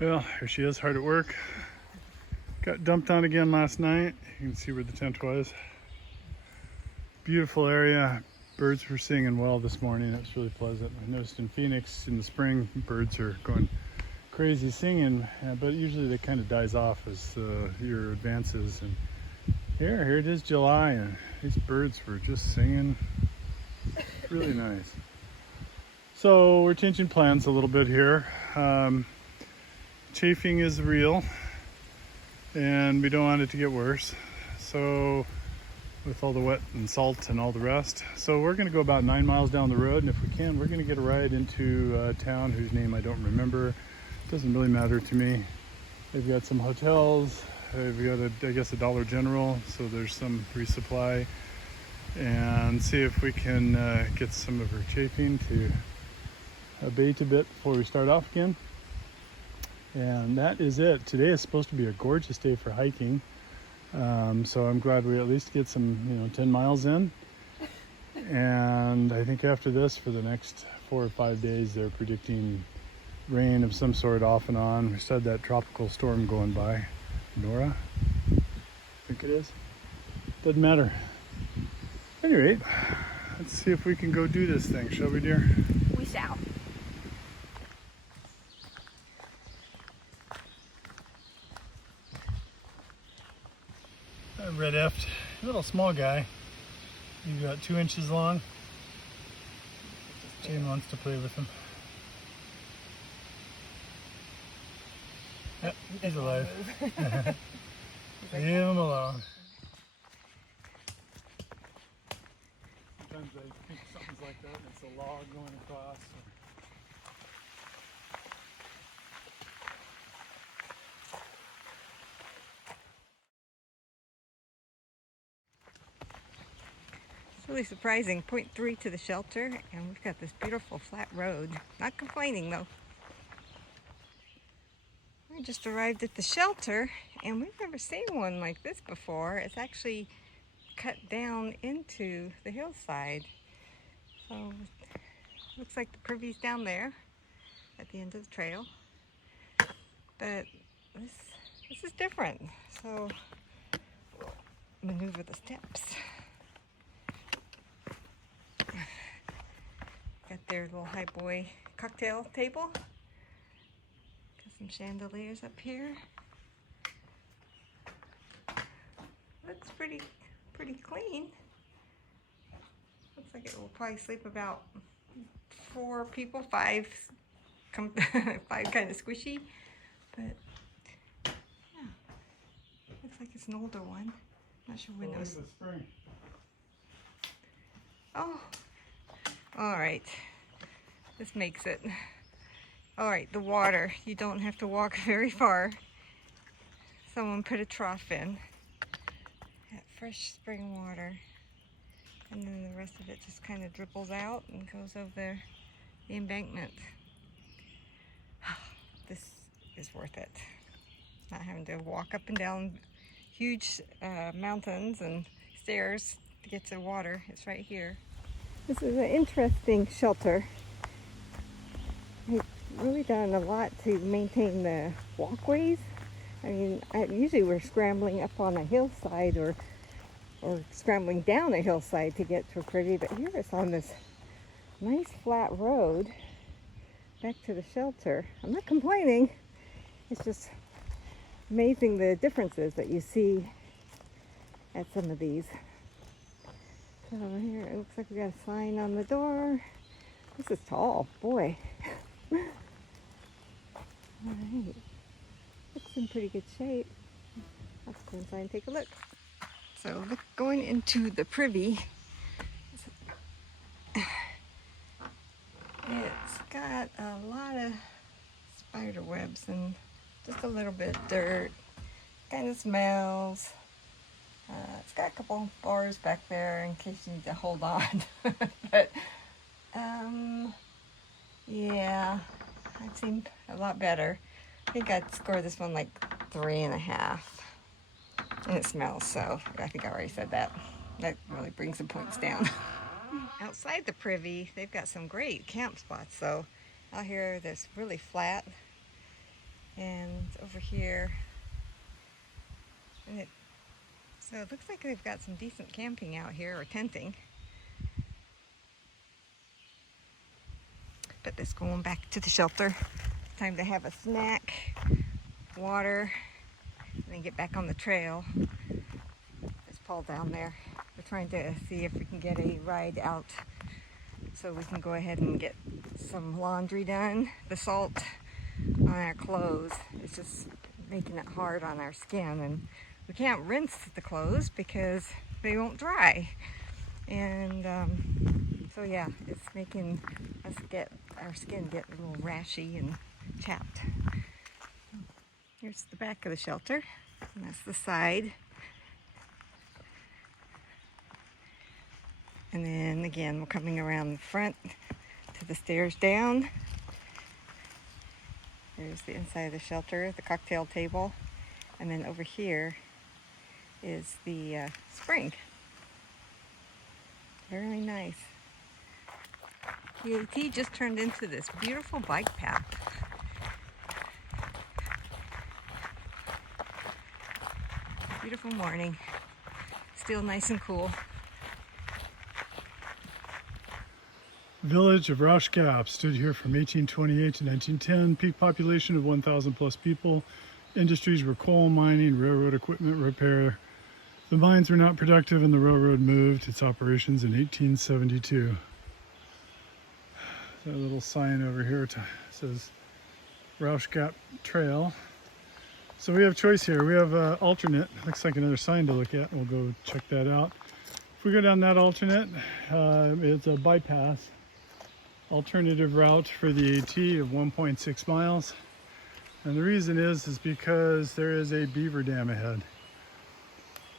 Well, here she is, hard at work. Got dumped on again last night. You can see where the tent was. Beautiful area. Birds were singing well this morning. It was really pleasant. I noticed in Phoenix in the spring, birds are going crazy singing, but usually that kind of dies off as the year advances. And here it is, July, and these birds were just singing. Really nice. So we're changing plans a little bit here. Chafing is real, and we don't want it to get worse. So with all the wet and salt and all the rest. So we're going to go about 9 miles down the road, and if we can, we're going to get a ride into a town whose name I don't remember. It doesn't really matter to me. They've got some hotels. They've got, I guess, a Dollar General, so there's some resupply. And see if we can get some of her chafing to abate a bit before we start off again. And that is it. Today is supposed to be a gorgeous day for hiking. So I'm glad we at least get some, 10 miles in. And I think after this, for the next 4 or 5 days, they're predicting rain of some sort off and on. We said that tropical storm going by. Nora, I think it is. Doesn't matter. At any rate, let's see if we can go do this thing, shall we, dear? We shall. Red Eft, little small guy. He's about 2 inches long. Jane wants to play with him. Yep, he's alive. Leave him alone. Sometimes I think something's like that and it's a log going across. It's really surprising. 0.3 to the shelter, and we've got this beautiful flat road. Not complaining though. We just arrived at the shelter, and we've never seen one like this before. It's actually cut down into the hillside. So looks like the privy's down there at the end of the trail. But this is different. So we'll maneuver the steps. Got their little high boy cocktail table. Got some chandeliers up here. Looks pretty clean. Looks like it will probably sleep about 4 people, 5 kind of squishy, but yeah, looks like it's an older one. Not sure when those. Oh, all right. This makes it. All right, the water. You don't have to walk very far. Someone put a trough in. That fresh spring water. And then the rest of it just kind of dribbles out and goes over the embankment. This is worth it. Not having to walk up and down huge mountains and stairs to get to the water. It's right here. This is an interesting shelter. They've really done a lot to maintain the walkways. I mean, usually we're scrambling up on a hillside or scrambling down a hillside to get to a privy, but here it's on this nice flat road back to the shelter. I'm not complaining. It's just amazing the differences that you see at some of these. So here it looks like we got a sign on the door. This is tall, boy. All right. Looks in pretty good shape. Let's go inside and take a look. So look, going into the privy, it's got a lot of spider webs and just a little bit of dirt. Kind of smells. It's got a couple bars back there in case you need to hold on. But yeah, I've seen a lot better. I think I'd score this one like 3.5. And it smells, so I think I already said that. That really brings the points down. Outside the privy, they've got some great camp spots. So out here, there's really flat and over here. And so it looks like they've got some decent camping out here, or tenting. But it's going back to the shelter. Time to have a snack, water, and then get back on the trail. There's Paul down there. We're trying to see if we can get a ride out so we can go ahead and get some laundry done. The salt on our clothes is just making it hard on our skin, and we can't rinse the clothes because they won't dry. And so yeah, it's making us get our skin get a little rashy and chapped. Here's the back of the shelter, and that's the side. And then again, we're coming around the front to the stairs down. There's the inside of the shelter, the cocktail table, and then over here is the spring. Very nice. KAT just turned into this beautiful bike path. Beautiful morning. Still nice and cool. Village of Rausch Gap stood here from 1828 to 1910. Peak population of 1,000 plus people. Industries were coal mining, railroad equipment repair. The mines were not productive and the railroad moved its operations in 1872. That little sign over here says Rausch Gap Trail. So we have choice here. We have alternate. Looks like another sign to look at. We'll go check that out. If we go down that alternate, it's a bypass. Alternative route for the AT of 1.6 miles. And the reason is because there is a beaver dam ahead.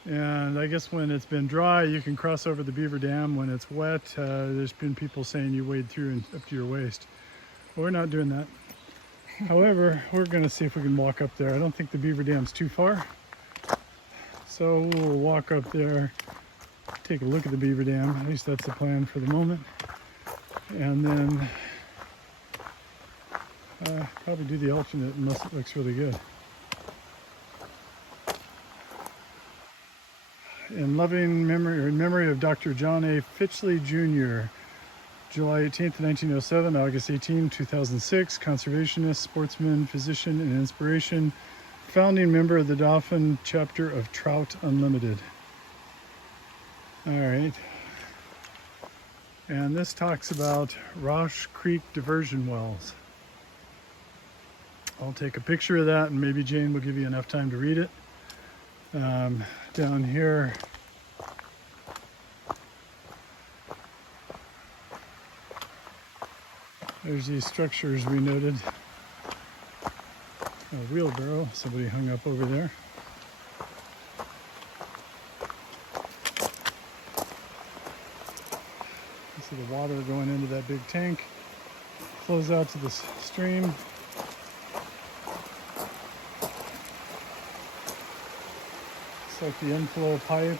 And I guess when it's been dry, you can cross over the beaver dam. When it's wet, there's been people saying you wade through and up to your waist. But we're not doing that. However, we're going to see if we can walk up there. I don't think the beaver dam's too far. So we'll walk up there, take a look at the beaver dam. At least that's the plan for the moment. And then probably do the alternate unless it looks really good. In loving memory, or in memory of Dr. John A. Fitchley Jr., July 18th, 1907, August 18, 2006, conservationist, sportsman, physician, and inspiration, founding member of the Dauphin chapter of Trout Unlimited. All right. And this talks about Rausch Creek diversion wells. I'll take a picture of that and maybe Jane will give you enough time to read it. Down here, there's these structures we noted. A wheelbarrow, somebody hung up over there. You see the water going into that big tank, flows out to the stream. It's like the inflow pipe.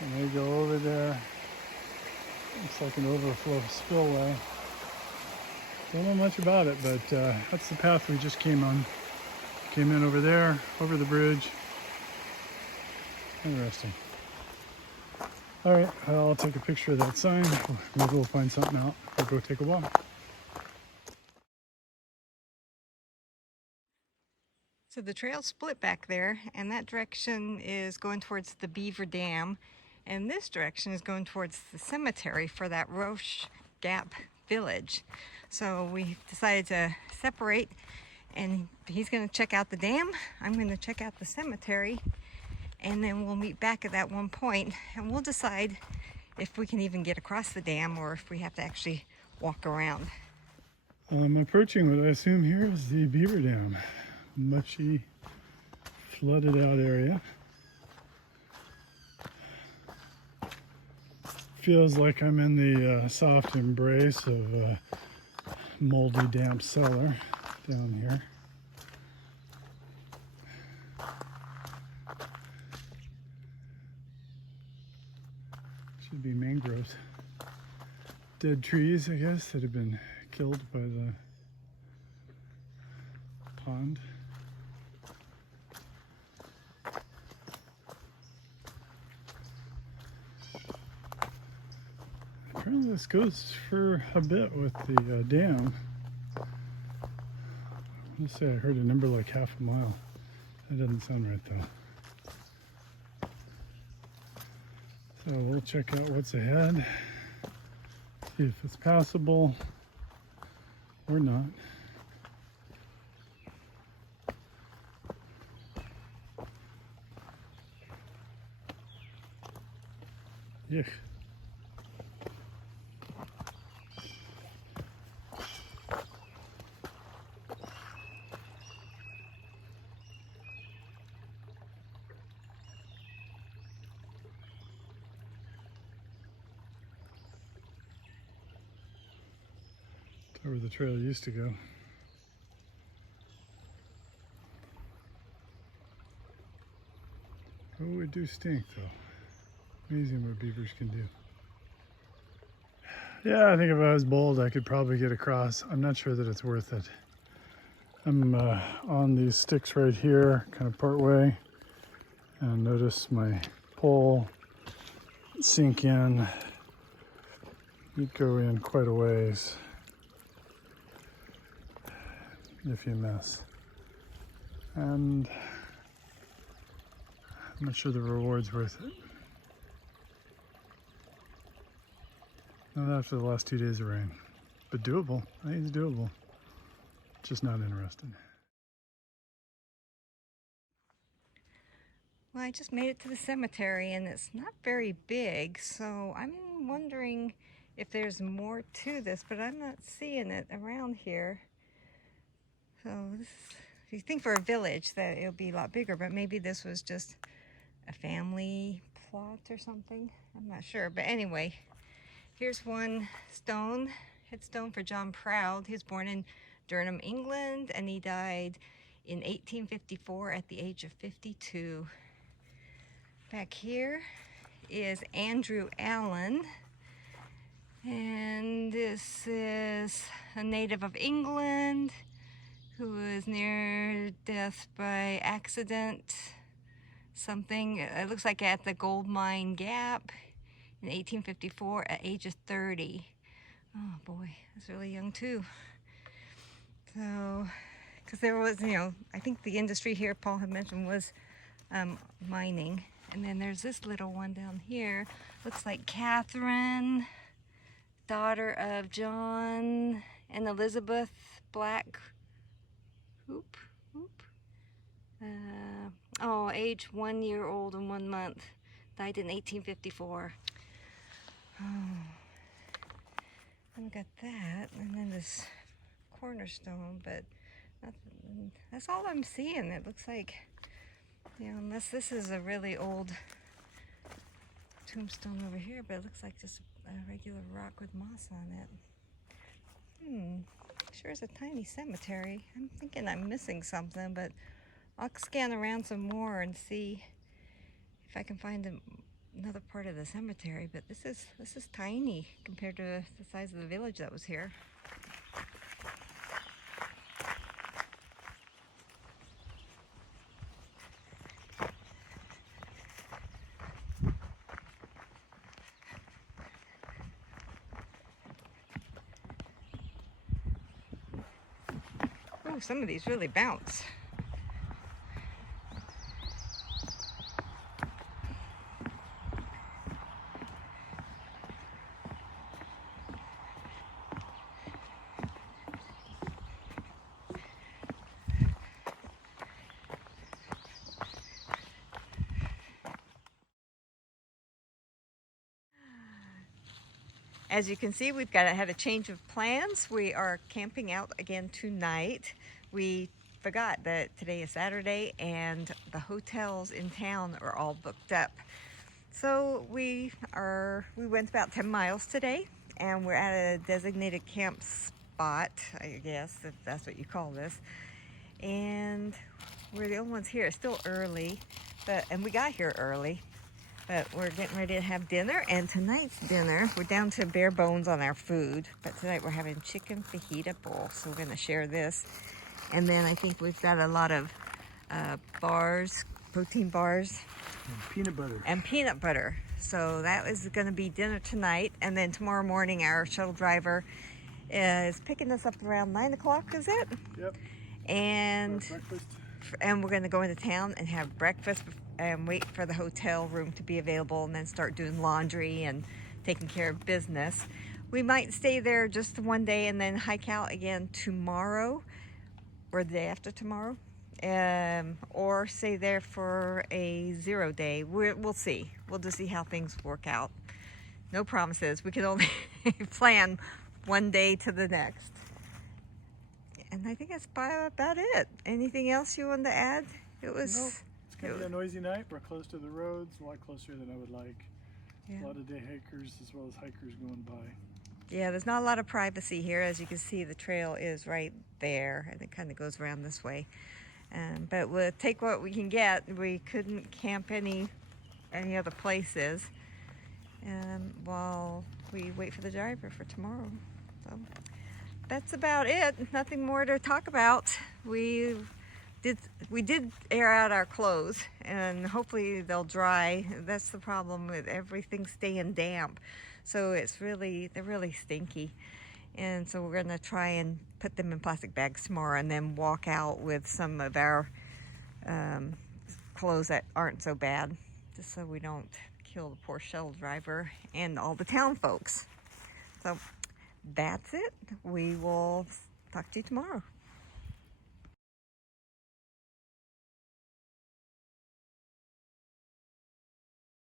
And they go over there. Looks like an overflow spillway. Don't know much about it, but that's the path we just came on. Came in over there, over the bridge. Interesting. All right, I'll take a picture of that sign. Maybe we'll find something out. We'll go take a walk. So the trail split back there, and that direction is going towards the Beaver Dam, and this direction is going towards the cemetery for that Rausch Gap village. So we decided to separate, and he's going to check out the dam. I'm going to check out the cemetery, and then we'll meet back at that one point, and we'll decide if we can even get across the dam or if we have to actually walk around. I'm approaching what I assume here is the Beaver Dam. Mushy, flooded out area. Feels like I'm in the soft embrace of a moldy, damp cellar down here. Should be mangroves. Dead trees, I guess, that have been killed by the pond. Apparently this goes for a bit with the dam. Let's say I heard a number like half a mile. That doesn't sound right though. So we'll check out what's ahead, see if it's passable or not. Yuck. It's where the trail used to go. Oh, it do stink though. Amazing what beavers can do. Yeah, I think if I was bold, I could probably get across. I'm not sure that it's worth it. I'm on these sticks right here, kind of part way, and notice my pole sink in. You'd go in quite a ways if you miss. And I'm not sure the reward's worth it. Not after the last 2 days of rain, but doable. I think it's doable. Just not interested. Well, I just made it to the cemetery and it's not very big, so I'm wondering if there's more to this, but I'm not seeing it around here. So this is, if you think for a village that it'll be a lot bigger, but maybe this was just a family plot or something. I'm not sure, but anyway, here's one stone, headstone for John Proud. He was born in Durham, England, and he died in 1854 at the age of 52. Back here is Andrew Allen, and this is a native of England who was near death by accident, something. It looks like at the gold mine Gap in 1854 at age of 30. Oh boy, that's really young too. So, because there was, you know, I think the industry here Paul had mentioned was mining. And then there's this little one down here. Looks like Catherine, daughter of John and Elizabeth Black. Age 1 year old and 1 month. Died in 1854. Oh. And we got that, and then this cornerstone, but nothing, that's all I'm seeing. It looks like, you know, unless this is a really old tombstone over here, but it looks like just a regular rock with moss on it. Sure is a tiny cemetery. I'm thinking I'm missing something, but I'll scan around some more and see if I can find another part of the cemetery. But this is tiny compared to the size of the village that was here. Oh, some of these really bounce. As you can see, we've had a change of plans. We are camping out again tonight. We forgot that today is Saturday and the hotels in town are all booked up. So we went about 10 miles today, and we're at a designated camp spot, I guess, if that's what you call this. And we're the only ones here. It's still early, and we got here early. But we're getting ready to have dinner, and tonight's dinner, we're down to bare bones on our food, but tonight we're having chicken fajita bowl, so we're gonna share this. And then I think we've got a lot of bars, protein bars. And peanut butter. And peanut butter. So that is going to be dinner tonight. And then tomorrow morning, our shuttle driver is picking us up around 9 o'clock, is it? Yep. And For breakfast. and we're going to go into town and have breakfast and wait for the hotel room to be available, and then start doing laundry and taking care of business. We might stay there just one day and then hike out again tomorrow or the day after tomorrow, or stay there for a 0 day. We'll see. We'll just see how things work out. No promises. We can only plan one day to the next. And I think that's about it. Anything else you wanted to add? It was. No, it's going to be a noisy night. We're close to the roads, a lot closer than I would like. Yeah. A lot of day hikers as well as hikers going by. Yeah, there's not a lot of privacy here. As you can see, the trail is right there, and it kind of goes around this way. But we'll take what we can get. We couldn't camp any other places while we wait for the driver for tomorrow. So that's about it. Nothing more to talk about. We did air out our clothes, and hopefully they'll dry. That's the problem with everything staying damp. So they're really stinky. And so we're gonna try and put them in plastic bags tomorrow and then walk out with some of our clothes that aren't so bad, just so we don't kill the poor shuttle driver and all the town folks. So that's it. We will talk to you tomorrow.